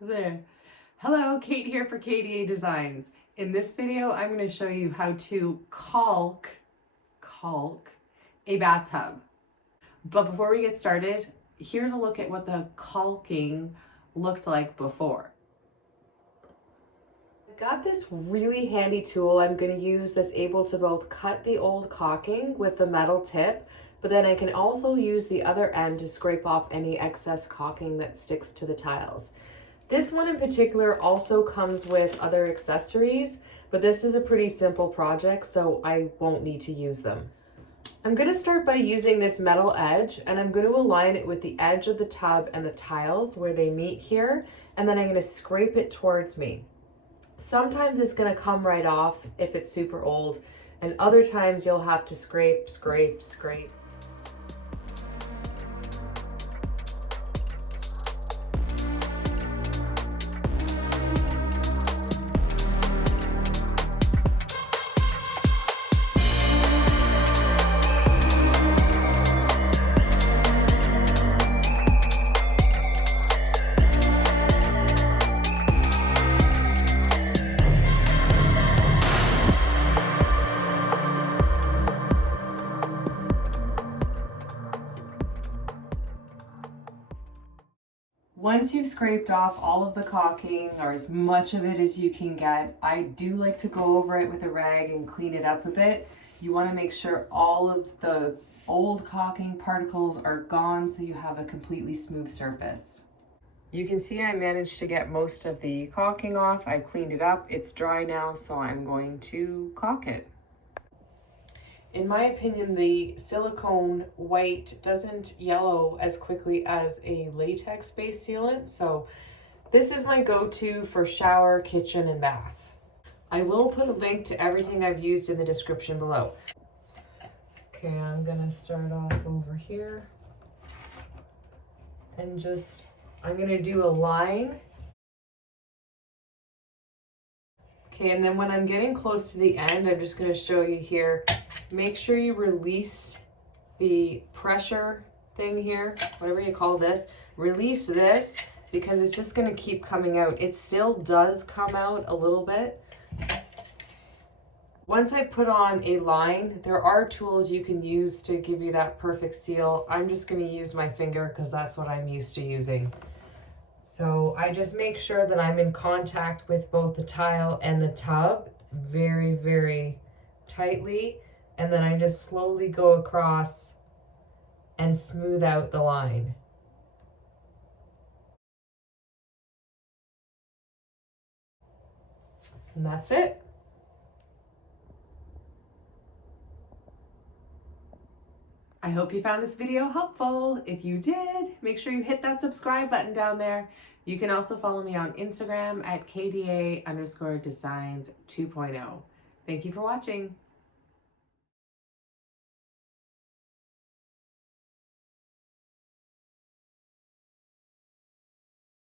There. Hello, Kate here for KDA Designs. In this video, I'm going to show you how to caulk a bathtub. But before we get started, here's a look at what the caulking looked like before. I got this really handy tool I'm going to use that's able to both cut the old caulking with the metal tip, but then I can also use the other end to scrape off any excess caulking that sticks to the tiles. This one in particular also comes with other accessories, but this is a pretty simple project, so I won't need to use them. I'm going to start by using this metal edge, and I'm going to align it with the edge of the tub and the tiles where they meet here, and then I'm going to scrape it towards me. Sometimes it's going to come right off if it's super old, and other times you'll have to scrape. Once you've scraped off all of the caulking, or as much of it as you can get, I do like to go over it with a rag and clean it up a bit. You want to make sure all of the old caulking particles are gone so you have a completely smooth surface. You can see I managed to get most of the caulking off. I cleaned it up. It's dry now, so I'm going to caulk it. In my opinion, the silicone white doesn't yellow as quickly as a latex-based sealant, so this is my go-to for shower, kitchen, and bath. I will put a link to everything I've used in the description below. Okay, I'm gonna start off over here and I'm gonna do a line. Okay, and then when I'm getting close to the end, I'm just gonna show you here. Make sure you release the pressure thing here, whatever you call this. Release this because it's just going to keep coming out. It still does come out a little bit. Once I put on a line, there are tools you can use to give you that perfect seal. I'm just going to use my finger because that's what I'm used to using. So I just make sure that I'm in contact with both the tile and the tub very, very tightly. And then I just slowly go across and smooth out the line. And that's it. I hope you found this video helpful. If you did, make sure you hit that subscribe button down there. You can also follow me on Instagram at KDA_designs 2.0. Thank you for watching.